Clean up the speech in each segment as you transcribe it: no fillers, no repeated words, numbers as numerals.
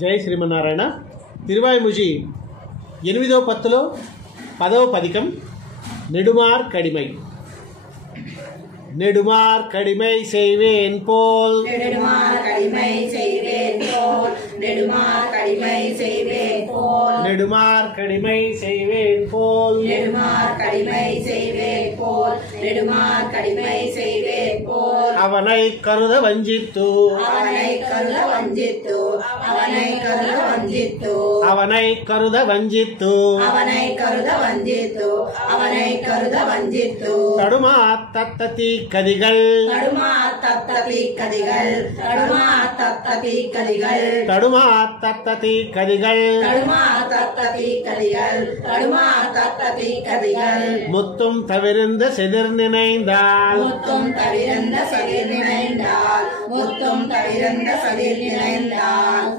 జై శ్రీమన్నారాయణ. తిరువాయిముజి 8వ పత్తులో 10వ పదికం நெடுமார் கடிமை. நெடுமார் கடிமை செய்வேன் போல் நெடுமார் கடிமை செய்வேன் போல் நெடுமார் கடிமை செய்வேன் போல் நெடுமார் கடிமை செய்வேன் போல் நெடுமார் கடிமை செய்வேன் போல் நெடுமார் கடிமை செய்வேன் போல் அவனை கருத வஞ்சித்து அவனை கருத வஞ்சித்து அவனை கருத வஞ்சித்து அவனை கருத வஞ்சித்து அவனை கருத வஞ்சித்து அவனை கருத வஞ்சித்து தடுமா தத்ததி கதிகள் தடுமா தத்ததி கதிகள் தடுமா தத்ததி கதிகள் தடுமா தத்ததி கதிகள் தடுமா தத்ததி கதிகள் தடுமா தத்ததி கதிகள் முத்தும் தவிர்ந்த செதிர் நினைந்தால் முத்தும் தவிர்ந்த சதிர் நினைந்தால் முத்தும் தவிர்ந்த சதிர் நினைந்தால்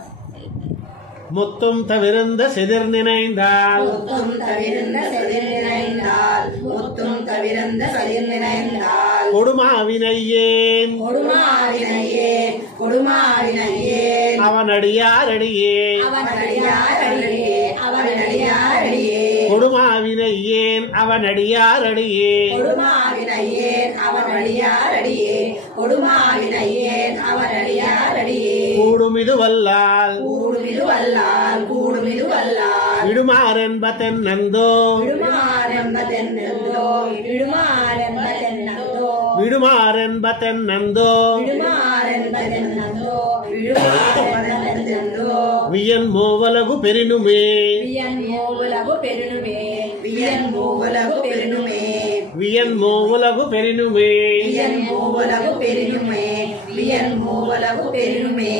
முத்தும் தவிர்ந்த செதிர் நினைந்தால் முத்தும் தவிர்ந்த சதிர் நினைந்தால் முத்தும் தவிர்ந்த சதிர் நினைந்தால் கொடுமாவினையேன் கொடுமாவினையேன் கொடுமாவினையேன் அவனடியாரடியே அவனடியாரடியே அவனடியாரடியே கொடுமாவினையேன் அவனடியாரடியே கொடுமாவினையேன் அவனடியாரடியே கொடுமாவினையேன் அவனடியாரடியே கூடுமிது வல்லால் கூடுமிது வல்லால் கூடுமிது வல்லால் விடுமாறென்பதென் நந்தோ விடுமாறென்பதென்னோ விடுமாறென்பதென்னோ விடுமாறென்பதென் நந்தோ விடுமாறென்பதென்னோ விடுமாறென்பதென்னோ வியன் மூவலகு பெரினுமே வியன் மூவலகு பெருணுமே வியன் மூவலகு பெருணுமே வியன் மூவலகு பெரினுமே வியன் மூவலகு பெருணுமே வியன் மூவலகு பெருணுமே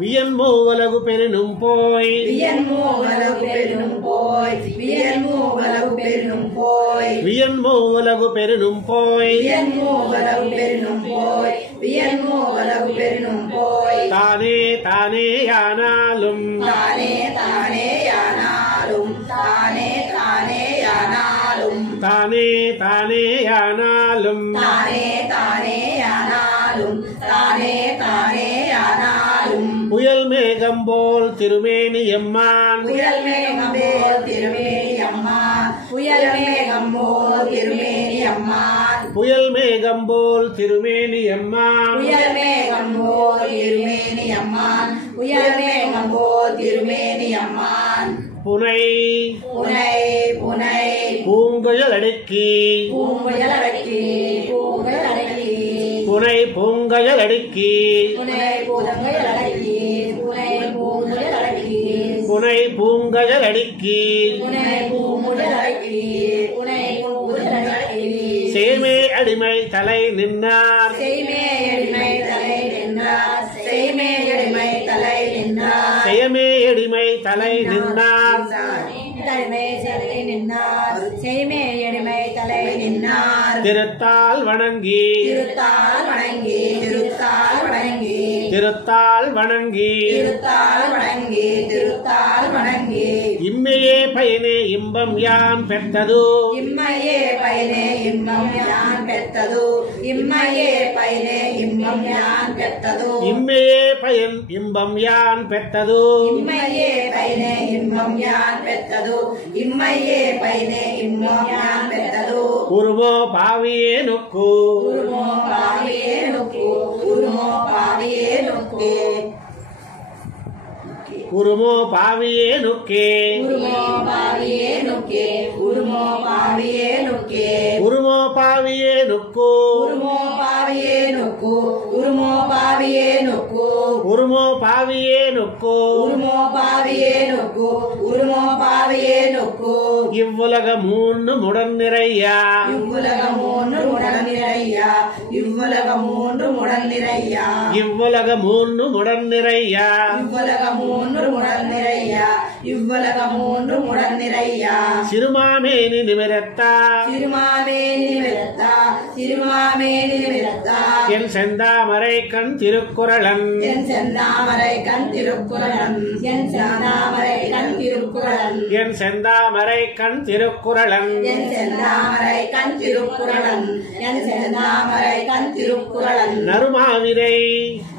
வியன் மூவலகு பெரினும் போய் வியன் மூவலகு பெருணும் போய் வியன் மூவலகு பெருணும் போய் வியன் மூவலகு பெரினும் போய் வியன் மூவலகு பெருணும் போய் வியன் மூவலகு பெருணும் போய் தானே தானேயானாலும் தானே தானேயானாலும் தானே தானேயானாலும் தானே தானேயானாலும் தானே தானேயானாலும் தானே தானேயானாலும் புயல் மேகம் போல் திருமேனி எம்மான் புயல் மேகம் போல் திருமேனி அம்மான் புயல் மேகம் போல் திருமேனி அம்மான் புயல் மேகம் போல் திருமேனி எம்மான் புயல் மேகம் போல் திருமேனி அம்மான் புயல் மேகம் போல் திருமேனி அம்மான் புனை புனை புனை பூங்குழல் அடக்கி பூங்குழல் அடக்கி பூங்குழல் அடக்கி புனை பூங்குழல் அடக்கி புனை பூங்குழல் அடக்கி புனை பூங்குழல் அடக்கி புனை பூங்குழல் அடக்கி புனை பூங்குழல் அடக்கி புனை பூங்குழல் அடக்கி சேமே அடிமை தலை நின்னார் செய்மே எளிமை தலை நின்றார் செய்மே எளிமை தலை நின்றார் செயமே அடிமை தலை நின்னார் தலைமை தலை நின்றார் செய்மே எளிமை தலை நின்றார் திருத்தால் வணங்கி திருத்தால் வணங்கி திருத்தால் வணங்கி திருத்தால் வணங்கி திருத்தால் வணங்கி திருத்தால் வணங்கி இம்மையே பயனே இன்பம் யான் பெற்றது இம்மையே பயனே இன்பம் யான் பெற்றது இம்மையே பயனே இன்பம் யான் பெற்றது இம்மையே பயன் இன்பம் யான் பெற்றது இம்மையே பயனே இன்பம் யான் பெற்றது இம்மையே பயனே இன்பம் யான் பெற்றது உருவோ பாவியே நொக்கு உருமோ பாவியே நோக்கு உருமோ பாவியே நோக்கு உருமோ பாவியே நொக்கே உருமோ பாவியே நோக்கே உருமோ பாவியே நோக்கே உருமோ பாவியே நொக்கு உருமோ பாவியே நோக்கு உருமோ பாவியே நோக்கு உருமோ பாவியே நொக்கு உருமோ பாவியே நோக்கு உருமோ பாவியே நோக்கு இவ்வுலக மூன்று முடன் நிறையா இவ்வுலகம் மூன்று உடன் நிறையா இவ்வுலகம் மூன்று உடன் நிறையா இவ்வுலக மூன்று முடன் நிறையா இவ்வுலகம் மூன்று உடன் நிறையா இவ்வுலகம் மூன்று உடன் நிறையா சிறுமாமேனி நிமிரத்தா திருமாமேனி நிமிர்த்தா திருமாமேனி நிமிர்த்தா என் செந்தாமரை கண் திருக்குறளன் என் செந்தாமரை கண் திருக்குறளன் என் செந்தாமரை கண் திருக்குறளன் என் செந்தாமரை கண் திருக்குறளன் என் செந்தாமரை கண் திருக்குறளன் என் செந்தாமரை கண் திருக்குறளன் நறுமாவிரை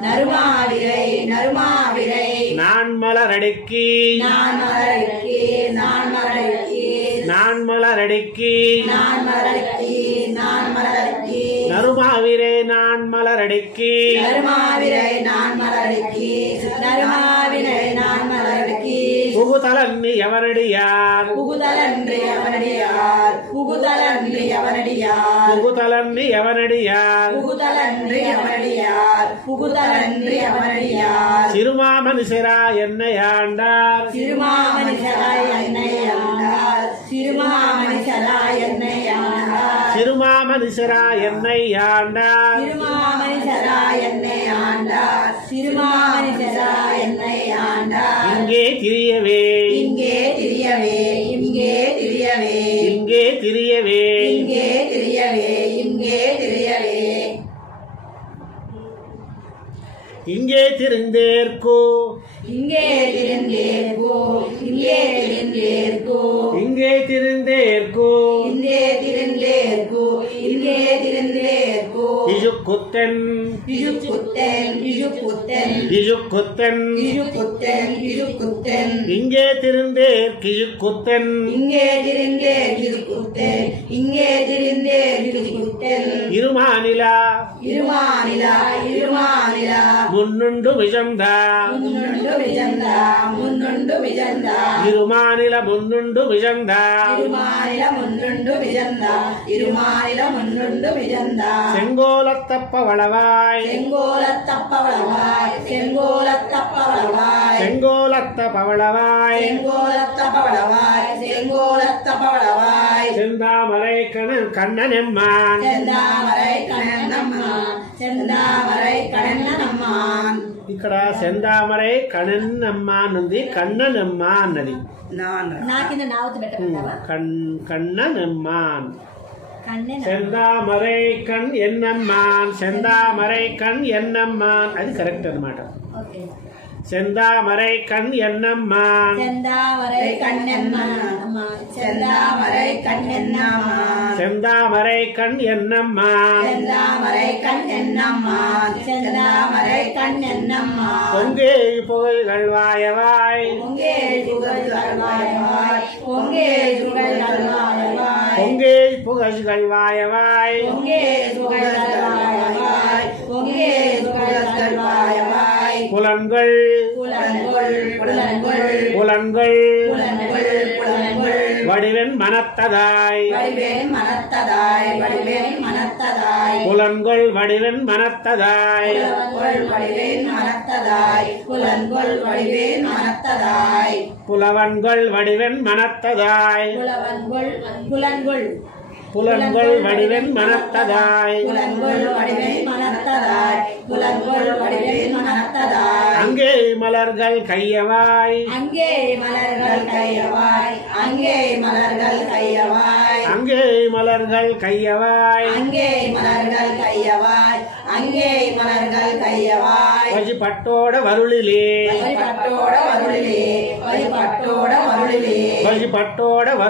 நறுமாவிரை நறுமாவிரை நான் மலரடிக்கு நான் மலரடிக்கு நான் மலரடிக்கு நான் மலரடிக்கு நான் மலரடிக்கு நான் மலரடிக்கு நறுமாவிரே நான் மலரடிக்கு நறுமாவிரை நான் மலரடிக்கு நறுமாவிரை நான் மலரடிக்கு புகுதலன்னி எவனடியார் புகுதலன்றி அவனடியார் புகுதலன்றி அவனடியார் புகுதலன்னி எவனடியார் புகுதலன்றி அவனடியார் புகுதலன்றி அவனடியார் சிறுமாமனுசரா என்னை ஆண்டார் சிறுமாமணிசராய் என்னை ஆண்டார் சிறுமாமணிசராய் என்னை ஆண்டார் சிறுமாமனுசரா என்னை ஆண்டார் சிறுமாமணிசராய் என்னை ஆண்டார் சிறுமாமணிசராய் என்னை ஆண்டார் இங்கே திரியவே இங்கே திரியவே இங்கே திரியவே இங்கே திரியவே இங்கே திரியவே இங்கே திரியவே இங்கே திருந்தேர்கோ இங்கே திருந்தேர்கோ இங்கே திருந்தேர்கோ இங்கே திருந்தேர்கோ இங்கே திருந்தேர்கோ இங்கே திருந்தேர்கோ இஜுக்குத்தன் இழுப்புத்தன் இழுப்புத்தன் இஜுக்குத்தன் இழுப்புத்தன் இழுப்புத்தன் இங்கே திருந்தேர் கிஜுக்குத்தன் இங்கே திருந்தேர் இழுப்புத்தன் இங்கே திருந்தேர் இழுப்புத்தன் இருமானிலா இருமானிலா இருமானிலா முன்னுண்டு விஜந்தா முன்னுண்டு விஜந்தா முன்னுண்டு விஜந்தா இருமானில முன்னுண்டு விஜந்தா ഇരുമാനില മുന്നുണ്ടു വിജന്ത ഇരുമാനില മുന്നുണ്ടു വിജന്ത செங்கோலத்தப்பவளவாய் ചെങ്കോലത്തപ്പവളവായ് ചെങ്കോലത്തപ്പവളവായ് செங்கோலத்தப்பவளவாய் ചെങ്കോലത്തപ്പവളവായ് ചെങ്കോലത്തപ്പവളവായ് செந்தாமரை கண்ணனெம்மான் ചെന്താമരൈ കണ്ണനമ്മാൻ ചെന്താമരൈ കണ്ണനമ്മാൻ ఇక్కడ సెందామరై కణన్నమ్మ అన్నది కన్ననమ్మ అన్నది నాకింద నావత పెట్టమంటావా కన్ననమ్మాన్ కన్నెన செந்தாமரை கண் என்னம்மான் செந்தாமரை கண் என்னம்மான் అది కరెక్ట్ అన్నమాట ఓకే செந்தாமரை கண் என்னம்மான் ചെന്താമരൈ കണ്ണനമ്മാൻ ചെന്താമരൈ കണ്ണനമ്മാൻ செந்தாமரை கண் என்னம்மான் ചെന്താമരൈ കണ്ണനമ്മാൻ ചെന്താമരൈ കണ്ണനമ്മാൻ பொங்கே புகழ்கள் வாயவாய் பொங்கே புகழ்கள் வாயவாய் பொங்கே புகழ்கள் வாயவாய் பொங்கே புகழ்கள் வாயவாய் பொங்கே புகழ்கள் வாயவாய் பொங்கே புகழ்கள் வாயவாய் புலன்கள் புலன்கொள் புலன்கொள் புலன்கள் புலன்கொள் புலன்கொள் வடிவென் மனத்ததாய் வடிவேன் மனத்ததாய் வடிவேன் மனத்ததாய் புலன்கள் வடிவென் மனத்ததாய் புலன்கொள் வடிவேன் மனத்ததாய் புலன்கொள் வடிவேன் மனத்ததாய் புலவன்கள் வடிவென் மனத்ததாய் புலவன்கொள் புலன்கொள் புலன்கள் வடிவென் மனத்ததாய் புலன்கொள் வடிவேன் மனத்ததாய் புலன்கொள் வடிவேன் மனத்ததாய் அங்கே மலர்கள் கையவாய் அங்கே மலர்கள் கையவாய் அங்கே மலர்கள் கையவாய் அங்கே மலர்கள் கையவாய் அங்கே மலர்கள் கையவாய் அங்கே மலர்கள் கையவாய் வழிபட்டோட வருளிலே வழிபட்டோட வருளிலே வழிபட்டோட வருளிலே வழிபட்டோட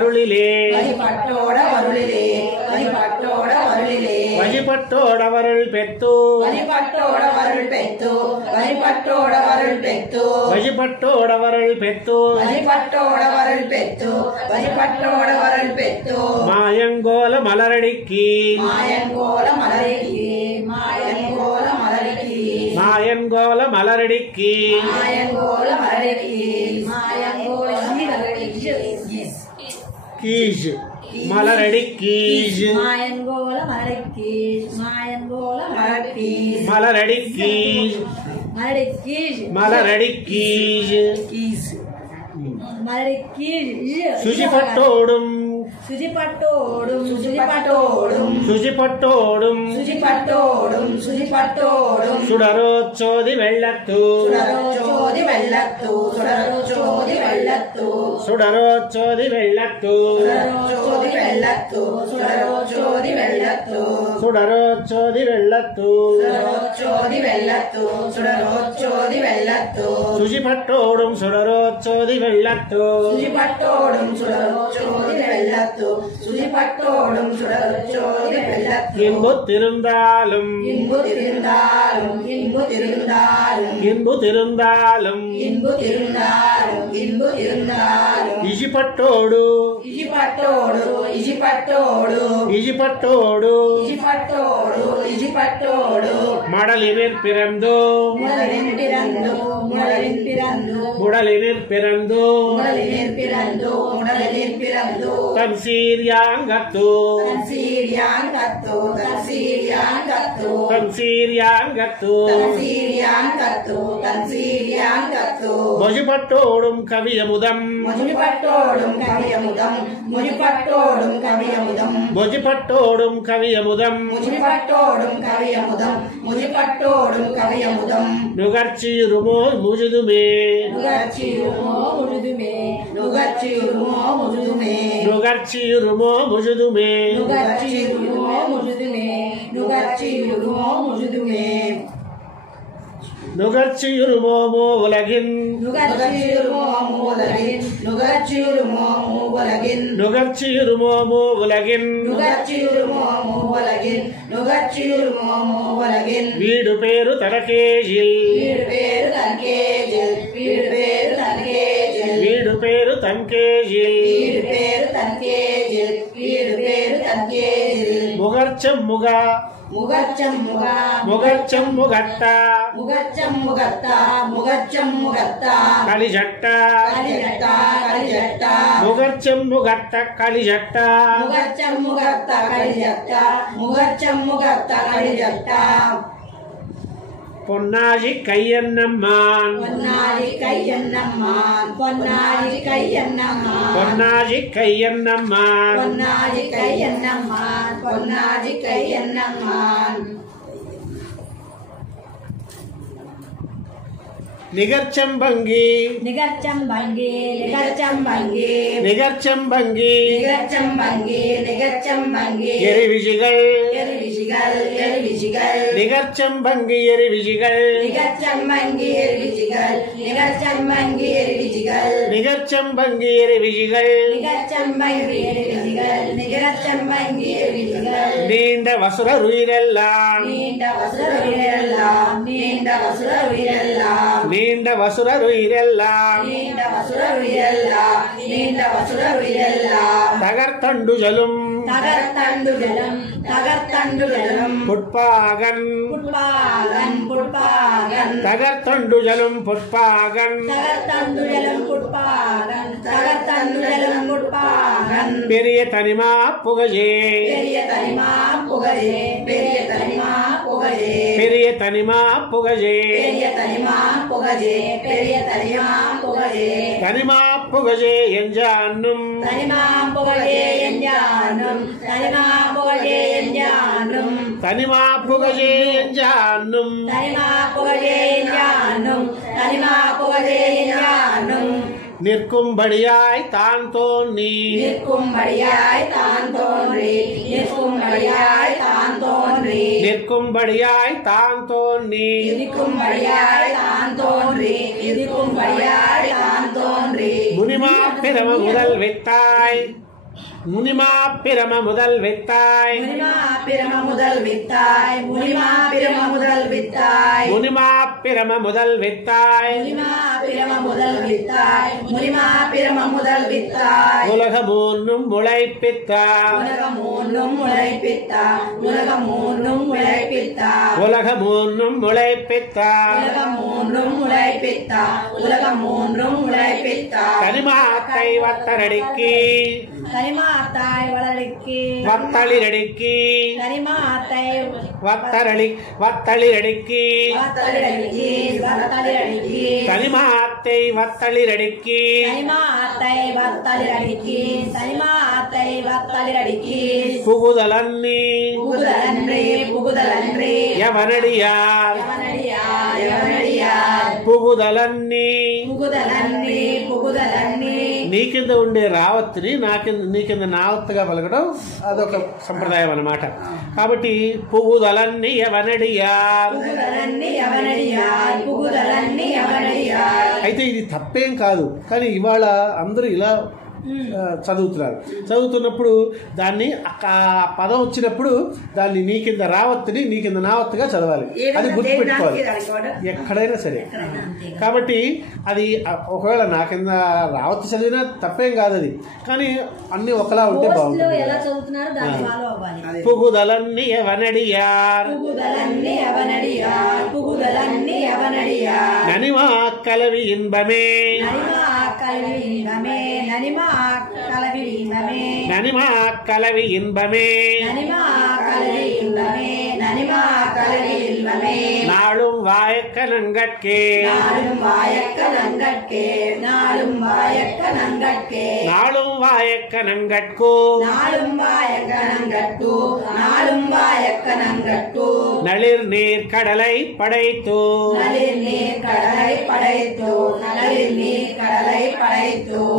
வருளிலே வழிபட்டோட வருளிலே வழிபட்டோட வருளிலே வழிபட்டோட வருள் பெத்து வழிபட்டோட வருள் பெத்து வழிபட்டோட வருள் பெத்து வழிபட்டோட வருள் பெத்து வழிபட்டோட வருள் பெத்து வழிபட்டோட வருள் பெத்து மாயங்கோல மலரடிக்கு மாயங்கோல மலரிக்கு மாயங்கோல மலரிக்கு மாயங்கோல மலரடிக்கு மாயங்கோல மலரிக்கு மாயங்கோல மலரிக்கு கீஜ் மலரடி கீஜ் மாயங்கோல மலரிக்கு மாயங்கோல மலரிக்கு மலரடி கீஜ் மலரிக்கு மலரடி கீஜ் மலரிக்கு சுஜிபட்டோடும் சுஜிபட்டோடும் சுஜிபட்டோடும் சுஜிபட்டோடும் சுஜிபட்டோடும் சுஜிபட்டோடும் சுடரோச்சோதி வெள்ளத்தூ சுடரோச்சோதி വെള്ളത്തു സുടരോച്ചോതി വെള്ളത്തു സുടരോച്ചോതി വെള്ളത്തു സുടരോച്ചോതി വെള്ളത്തു സുടരോച്ചോതി വെള്ളത്തു സുടരോച്ചോതി വെള്ളത്തു സുടരോച്ചോതി വെള്ളത്തു സുടരോച്ചോതി വെള്ളത്തു ശുചിപട്ടോടും സുടരോച്ചോതി വെള്ളത്തു ശുചിപട്ടോടും സുടരോച്ചോതി വെള്ളത്തു வெள்ளத்து சுழிப்பட்டோடும் சுடருச்சோதி வெள்ளத்து இன்புத்திருந்தாலும் இன்புத்திருந்தாலும் இன்புத்திருந்தாலும் இன்புத்திருந்தாலும் இன்புத்திருந்தாலும் இன்புத்திருந்தாலும் இஜிப்பட்டோடு இஜிப்பட்டோடு இஜிப்பட்டோடு இஜிப்பட்டோடு இஜிப்பட்டோடு இஜிப்பட்டோடு மடலினிற் பிறந்தோ முடலினிற் பிறந்தோ முடலினிற் பிறந்தோ முடலினிற் பிறந்தோ முடலினிற் பிறந்தோ முடலினிற் பிறந்தோ தன் சீர்யாங்கத்தோ தன் சீர்யாங்கத்தோ தன் சீர்யாங்கத்தோ தன் சீர்யாங்கத்தோ தன் சீர்யாங்கத்தோ தன் சீர்யாங்கத்தோ மொழிபட்டோடும் கவியமுதம் முஜிப்பட்டோடும் கவியமுதம் முஜிப்பட்டோடும் கவியமுதம் மொழிபட்டோடும் கவியமுதம் முஜிப்பட்டோடும் கவியமுதம் முஜிப்பட்டோடும் கவியமுதம் நுகர்ச்சியுருமோ முழுதுமே நுகர்ச்சியுருமோ முழுதுமே நுகர்ச்சியுருமோ முழுதுமே நுகர்ச்சியுருமோ முழுதுமே நுகர்ச்சியுருமோ முழுதுமே நுகர்ச்சியுருமோ முழுதுமே நுகர்ச்சியுருமோ உலகின் நுகர்ச்சியுருமோ உலகின் நுகர்ச்சியுருமோ உலகின் நுகர்ச்சியுருமோ உலகின் நுகர்ச்சியுருமோ உலகின் நுகர்ச்சியுருமோ உலகின் வீடு பேரு தனகேஜில் வீடு பேரு தன்கேஜில் வீடு பேரு தன்கேஜில் வீடு பேரு தன்கேஜில் வீடு பேரு தன்கேஜில் வீடு பேரு தன்கேஜில் முகர்ச்சம் முகா முகச்சம் முகா முகர்ச்சம் முகத்தா முகச்சம் முகத்தா முகச்சம் முகத்தா களிஜட்ட கலிஜட்டா கலிஜட்டா முகர்ச்சம் முகத்த களிஜட்ட முகச்சம் முகத்தா கலிஜட்டா முகச்சம் முகத்தா கலிஜட்டா பொன்னாழி கையன்னம்மான் பொன்னாழி கையன்னம்மான் பொன்னாழி கையன்னம்மான் பொன்னாழி கையன்னம்மான் பொன்னாழி கையன்னம்மான் பொன்னாழி கையன்னம்மான் நிகர்ச்சம்பங்கி நிகர்ச்சம்பங்கி நிகர்ச்சம்பங்கி நிகர்ச்சம்பங்கி நிகர்ச்சம்பங்கி நிகர்ச்சம்பங்கி எரிவிஜிகள் எரிவிஜிகள் எரிவிஜிகள் நிகர்ச்சம்பங்கி எரிவிஜிகள் நிகர்ச்சம்பங்கி எரிவிஜிகள் நிகர்ச்சம்பங்கி எரிவிஜிகள் நிகர்ச்சம்பங்கி எரிவிஜிகள் நிகர்ச்சம்பங்கி எரிவிஜிகள் நிகர்ச்சம்பங்கி எரிவிஜிகள் நீண்ட வசுர உயிரெல்லாம் நீண்ட வசுர உயிரெல்லாம் நீண்ட வசுர உயிரெல்லாம் நீண்ட வசுர உயிரெல்லாம் நீண்ட வசுர உயிரெல்லாம் நீண்ட வசுர உயிரெல்லாம் தகர்த்தண்டுஜலும் தகர்த்தண்டுகளும் தகர்த்தண்டுகளும் புட்பாகன் புட்பாகன் புட்பாகன் தகர்த்தண்டுஜலும் புட்பாகன் தகர்த்தண்டுகளும் புட்பாகன் தகர்த்தண்டுகளும் புட்பாகன் பெரிய தனிமா புகழே பெரிய தனிமா புகழே பெரிய தனிமா புகழே பெரிய தனிமா புகழே பெரிய தனிமா புகழே பெரிய தனிமா புகழே தனிமா புகழே என்றானும் தனிமா புகழே என்றானும் தனிமா புகழே என்றானும் தனிமா புகழே என்றானும் தனிமா புகழே என்றானும் தனிமா புகழே என்றானும் நிற்கும்படியாய் தான் தோன்றி நிற்கும்படியாய் தான் தோன்றி நிற்கும்படியாய் தான் தோன்றி நிற்கும்படியாய் தான் தோன்றி நிற்கும்படியாய் தான் தோன்றி நிற்கும்படியாய் தான் தோன்றி முனிமா பிரம முதல் வித்தாய் முனிமா பிரம முதல் வித்தாய் முனிமா பிரம முதல் வித்தாய் முனிமா பிரம முதல் வித்தாய் முனிமா பிரம முதல் வித்தாய் முனிமா பிரம முதல் வித்தாய் முனிமா பிரம முதல் வித்தாய் உலகம் ஒன்றும் முளைப்பித்தா உலகம் ஒன்றும் முளைப்பித்தா உலகம் ஒன்றும் முளைப்பித்தா உலகம் ஒன்றும் முளைப்பித்தா உலகம் ஒன்றும் முளைப்பித்தா உலகம் ஒன்றும் முளைப்பித்தா தனிமாத்தை வத்தரடிக்கி கனிமாத்தாய் வளரடிக்கு வத்தளிரடிக்கி கனிமாத்தை வத்தளிரடிக்கி வத்தலிடடிக்கு வத்தலிடடிக்கு தனிமாத்தை வத்தளிரடிக்கி கனிமாத்தை வத்தலிடடிக்கு கனிமாத்தை வத்தலிடடிக்கு புகுதலன்னி புகுதலன்றி புகுதலன்றி எவனடியார் எவனடியார் எவனடியார் పుగుదలన్నీ పుగుదలన్నీ పుగుదలన్నీ నీ కింద ఉండే రావత్తుని నీ కింద నావత్తుగా పలకడం అదొక సంప్రదాయం అన్నమాట. కాబట్టి పుగుదలన్నీ ఎవనడియార్, అయితే ఇది తప్పేం కాదు. కానీ ఇవాళ అందరూ ఇలా చదువుతున్నప్పుడు దాన్ని ఆ పదం వచ్చినప్పుడు దాన్ని నీ కింద రావత్తుని నీ కింద నావత్తుగా చదవాలి. అది గుర్తుపెట్టుకోవాలి ఎక్కడైనా సరే. కాబట్టి అది ఒకవేళ నా కింద రావత్తు చదివినా తప్పేం కాదు అది, కానీ అన్ని ఒకలా ఉంటే బాగుంటుంది. పుగుదలన్నీ ఎవనడియార్ ననిమా కలవి ఇన్బమే நனிமா கலவி இன்பமே நாளும் வாயக்க நங்கட்கே நாளும் வாயக்க நங்கட்கோ நளிர் நீர் கடலை படைத்தோ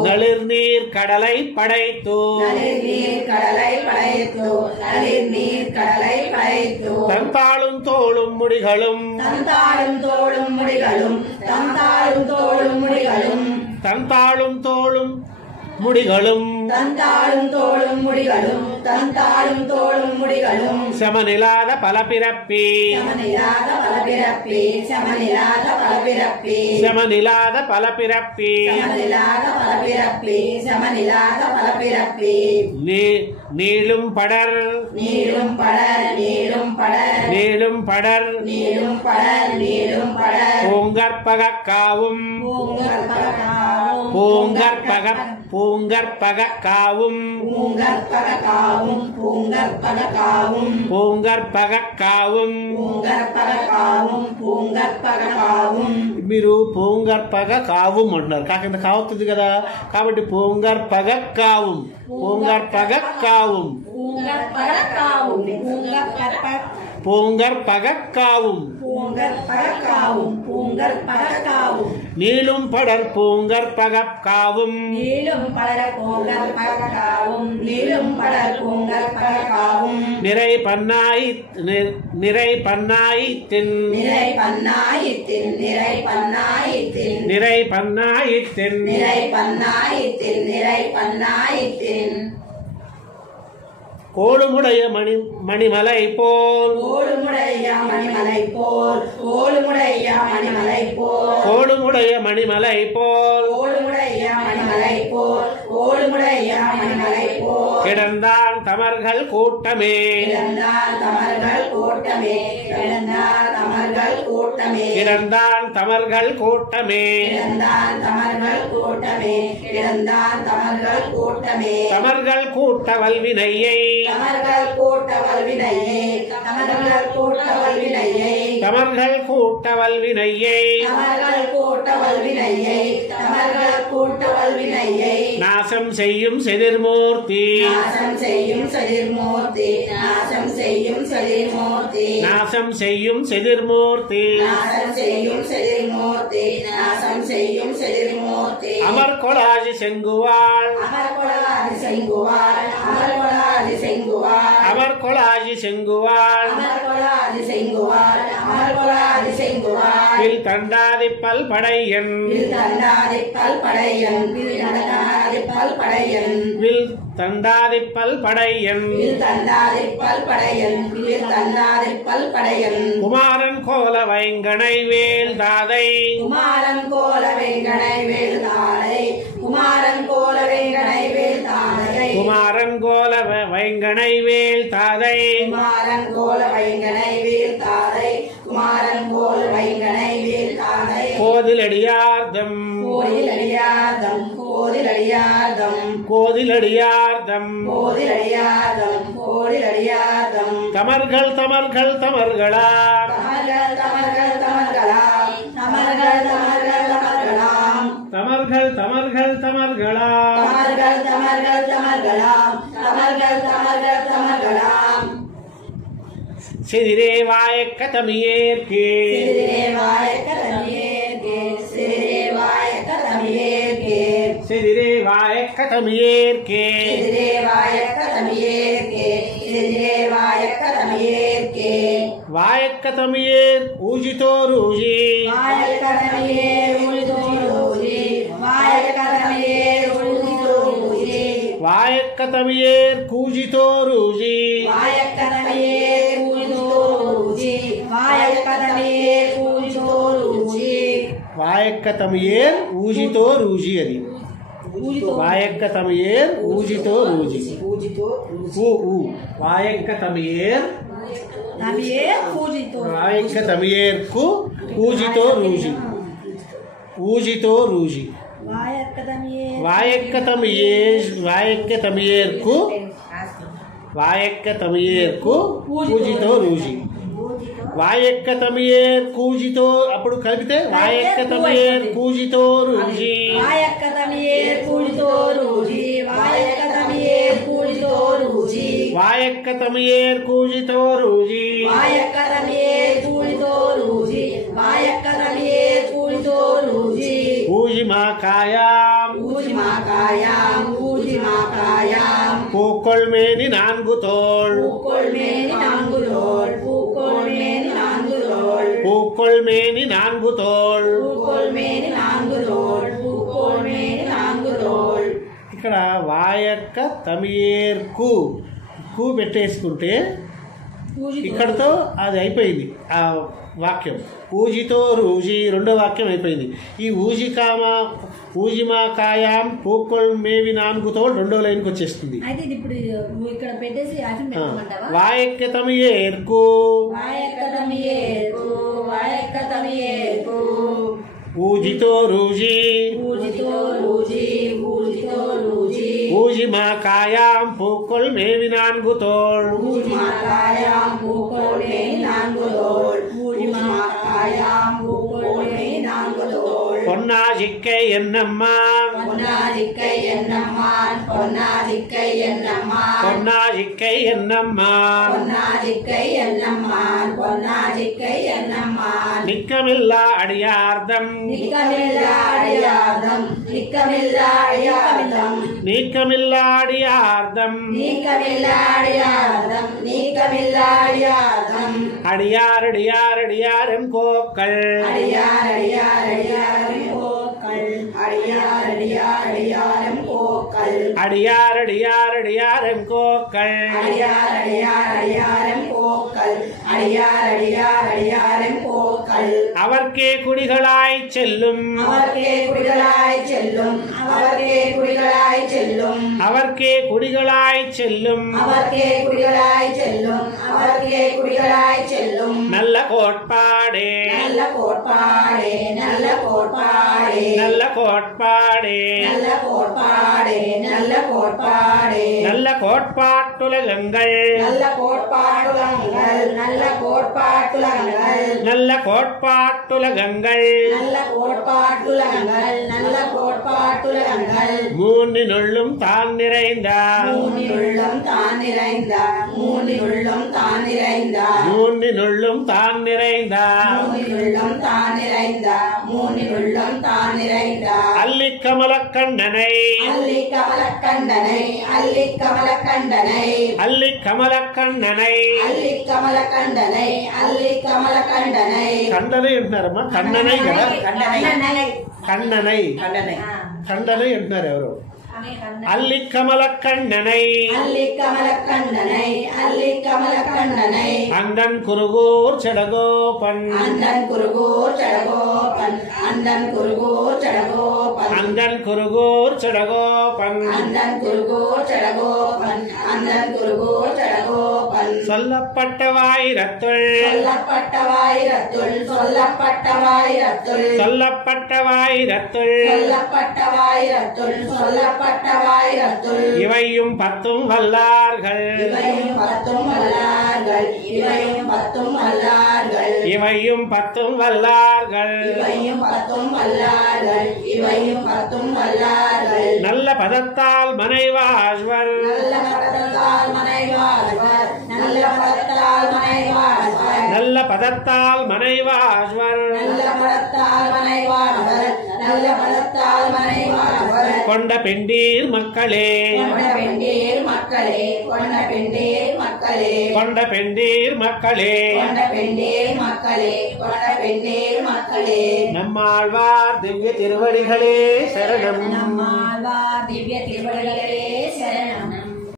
நளிர் நீர் கடலை படைத்தோ தந்தாளும் தோளும் முடிகளும் சமனிலாத பல பிறப்பி நீளும் படர் பூங்கற்பகாவும் మీరు పూంగర్పగ కావం అంటున్నారు, కాకింద కావుతుంది కదా, కాబట్టి పూంగర్పగ కావం நீளும் படர் பூங்கற்பக காவும் நிறை பன்னாயித்தின் கோளுமுடைய மணிமலை போல் கிடந்தான் தமர்கள் கூட்டமே தமர்கள் கூட்ட வல்வினையை நாசம் செய்யும் செதிர்மூர்த்தி அமர் கொளாஜி செங்குவாள் வில் தண்டாதிப்பல் படையன் குமாரன் கோல வைங்கணை வேல் தாதை கோதிலடியார்தம் தமர்கள் தமர்களா செதிரே வாயக்க தமியேற்கே வாயக்க தமியேர் ஊஜிதோரூஜி வாயக்கதமியேர் கூஜிதோரூஜி வாயக்கதமியேர் கூஜிதோரூஜி வாயக்கதமியேர் கூஜிதோரூஜி వాయక్కతమియేర్ ఊజితో రూజి అది వాయక్కతమియేర్ ఊజితో రూజి వాయక్కతమియేర్ వాయక్కతమియేర్కు ఊజితో రూజి ఊజితో రూజి వాయక్కతమియేర్కు ఊజితో రూజి వాయక్కతమియేర్ కూజితో అప్పుడు కలిపితే వాయక్కతమియేర్ కూజితో రూజి వాయక్కతమియేర్ కూజితో రూజి వాయక్కతమియేర్ కూజితో రూజి వాయక్కతమియేర్ కూజితో రూజి వాయక్కతమియేర్ కూజితో రూజి వాయక్కతమియేర్ కూజితో రూజి ஊஜிமாக்காயாம் பூக்கொள்மேனி நான்கு தோள் பூக்கொள்மேனி நான்கு தோள் ఇక్కడ వాయక్క తమియేర్కు కు పెట్టేసుకుంటే ఇక్కడతో అది అయిపోయింది ఆ వాక్యం. ఊజితో రూజి రెండో వాక్యం అయిపోయింది. ఈ ఊజిమాకాయాం పూకొల్మేవి నాన్గుతో రెండో లైన్కి వచ్చేస్తుంది. వాయక్కతమియేర్కు ఊజితో రూజి ఊజిమాకాయాం పూకొల్మేవి నాన్గుతోళ్ பொன்னாஜிக்கை என்னம்மான் பொன்னாஜிக்கை என்னம்மான் நிக்கமில்லா அடியார்தம் அடியாரடியாரடியாரன் கோக்கள் அடியாரடியாரடியாரன் கோக்கள் அவர்க்கே குடிகளாய் செல்லும் நல்ல கோட்பாடே நல்ல கோட்பாட்டுலகங்கள் மூன்றினுள்ளும் தான் நிறைந்த அல்லிக்கமலக்கண்ணனை கண்டனை అంటున్నారమ్మా కన్ననై కదా కన్ననై అంటున్నారు ఎవరు அல்லிக்கமலக்கண்ணனை அந்தன் குருகூர் செடகோபன் சொல்லப்பட்டவாயிரத்துள் இவையும் பத்தும் வல்லார்கள் நல்ல பதத்தால் மனைவாழ்வர் கொண்ட பெண்டீர் மக்களே நம்மாழ்வார் திவ்ய திருவடிகளே சரணம்.